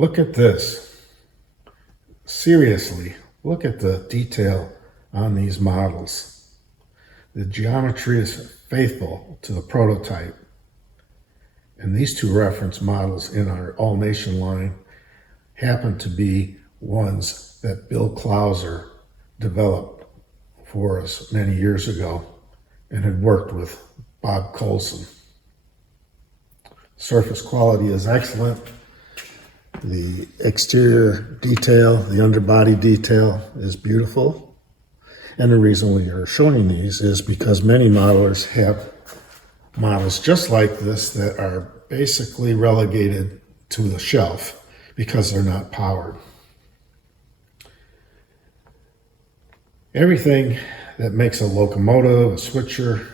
Look at this. Seriously, look at the detail on these models. The geometry is faithful to the prototype. And these two reference models in our all-nation line happen to be ones that Bill Clauser developed for us many years ago and had worked with Bob Colson. Surface quality is excellent. The exterior detail, the underbody detail is beautiful. And the reason we are showing these is because many modelers have models just like this that are basically relegated to the shelf because they're not powered. Everything that makes a locomotive, a switcher,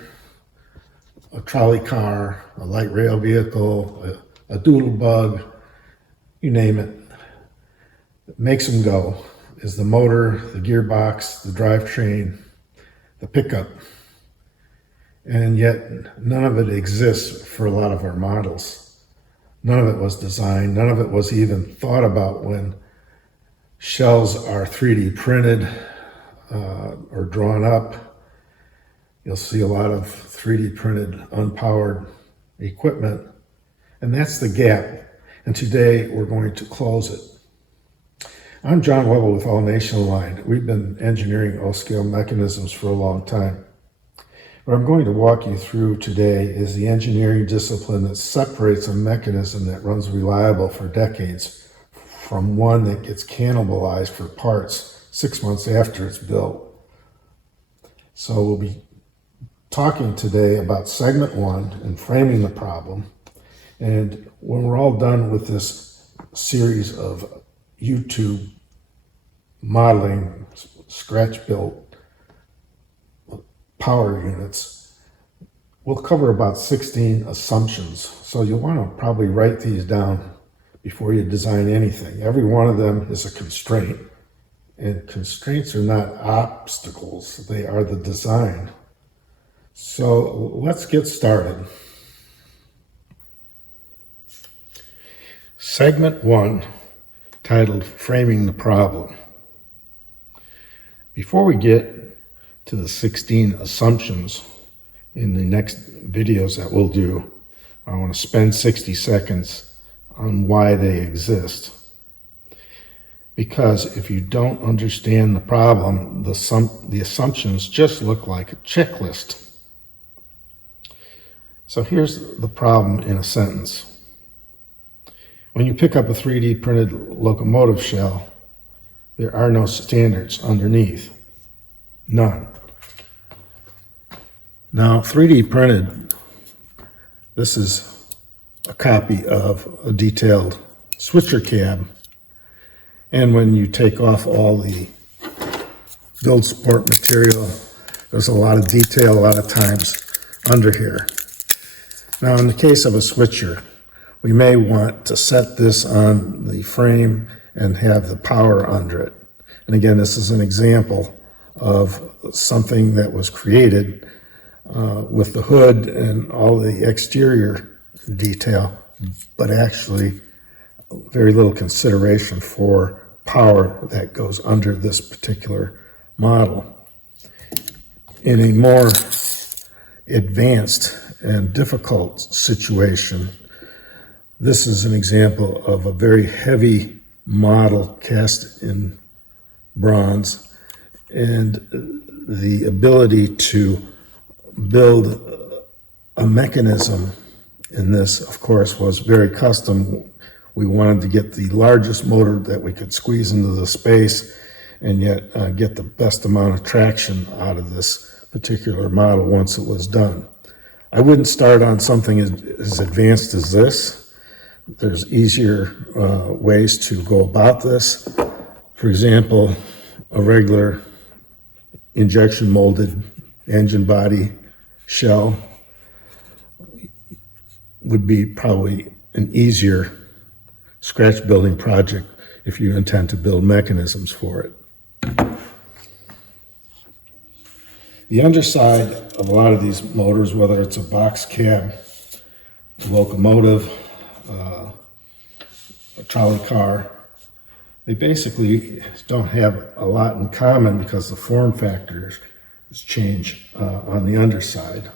a trolley car, a light rail vehicle, a doodlebug, you name it, that makes them go is the motor, the gearbox, the drivetrain, the pickup. And yet none of it exists for a lot of our models. None of it was designed, none of it was even thought about when shells are 3D printed or drawn up. You'll see a lot of 3D printed unpowered equipment, and that's the gap. And today we're going to close it. I'm John Webble with All Nation Line. We've been engineering O-scale mechanisms for a long time. What I'm going to walk you through today is the engineering discipline that separates a mechanism that runs reliable for decades from one that gets cannibalized for parts 6 months after it's built. So we'll be talking today about segment 1 and framing the problem. And when we're all done with this series of YouTube modeling, scratch-built power units, we'll cover about 16 assumptions. So you'll want to probably write these down before you design anything. Every one of them is a constraint. And constraints are not obstacles, they are the design. So let's get started. Segment 1, titled Framing the Problem. Before we get to the 16 assumptions in the next videos that we'll do, I want to spend 60 seconds on why they exist. Because if you don't understand the problem, the assumptions just look like a checklist. So here's the problem in a sentence. When you pick up a 3D printed locomotive shell, there are no standards underneath. None. Now, 3D printed, this is a copy of a detailed switcher cab. And when you take off all the build support material, there's a lot of detail a lot of times under here. Now, in the case of a switcher, we may want to set this on the frame and have the power under it. And again, this is an example of something that was created with the hood and all the exterior detail, but actually very little consideration for power that goes under this particular model. In a more advanced and difficult situation, this is an example of a very heavy model cast in bronze, and the ability to build a mechanism in this, of course, was very custom. We wanted to get the largest motor that we could squeeze into the space and yet get the best amount of traction out of this particular model once it was done. I wouldn't start on something as advanced as this. There's easier ways to go about this. For example, a regular injection molded engine body shell would be probably an easier scratch building project if you intend to build mechanisms for it. The underside of a lot of these motors, whether it's a box cab, a locomotive, a trolley car. They basically don't have a lot in common because the form factors change on the underside.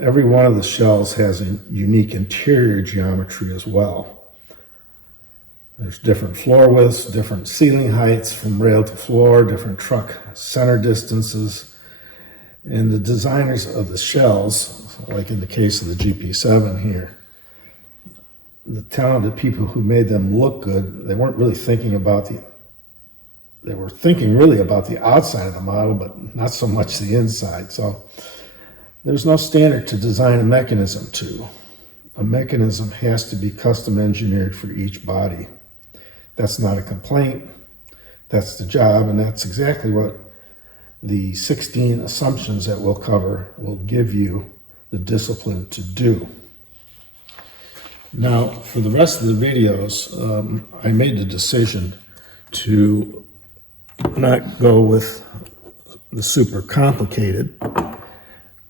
Every one of the shells has a unique interior geometry as well. There's different floor widths, different ceiling heights from rail to floor, different truck center distances. And the designers of the shells, like in the case of the GP7 here, the talented people who made them look good, they weren't really thinking about they were thinking really about the outside of the model, but not so much the inside. So there's no standard to design a mechanism to. A mechanism has to be custom engineered for each body. That's not a complaint. That's the job, and that's exactly what the 16 assumptions that we'll cover will give you the discipline to do. Now, for the rest of the videos, I made the decision to not go with the super complicated,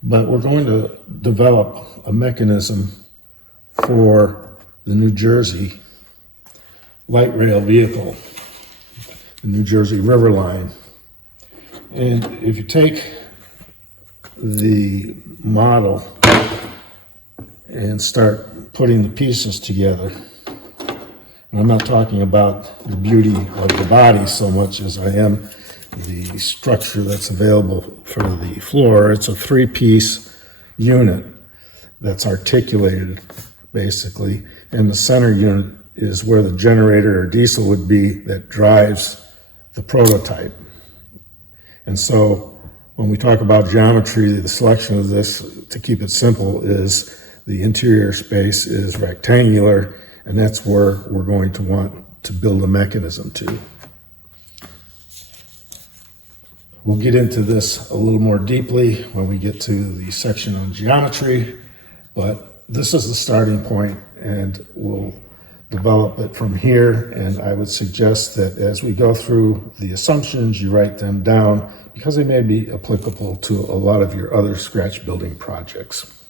but we're going to develop a mechanism for the New Jersey light rail vehicle, the New Jersey River Line. And if you take the model and start putting the pieces together, and I'm not talking about the beauty of the body so much as I am the structure that's available for the floor. It's a three-piece unit that's articulated, basically, and the center unit is where the generator or diesel would be that drives the prototype. And so when we talk about geometry, the selection of this, to keep it simple, is the interior space is rectangular, and that's where we're going to want to build a mechanism to. We'll get into this a little more deeply when we get to the section on geometry, but this is the starting point, and we'll develop it from here. And I would suggest that as we go through the assumptions, you write them down because they may be applicable to a lot of your other scratch building projects.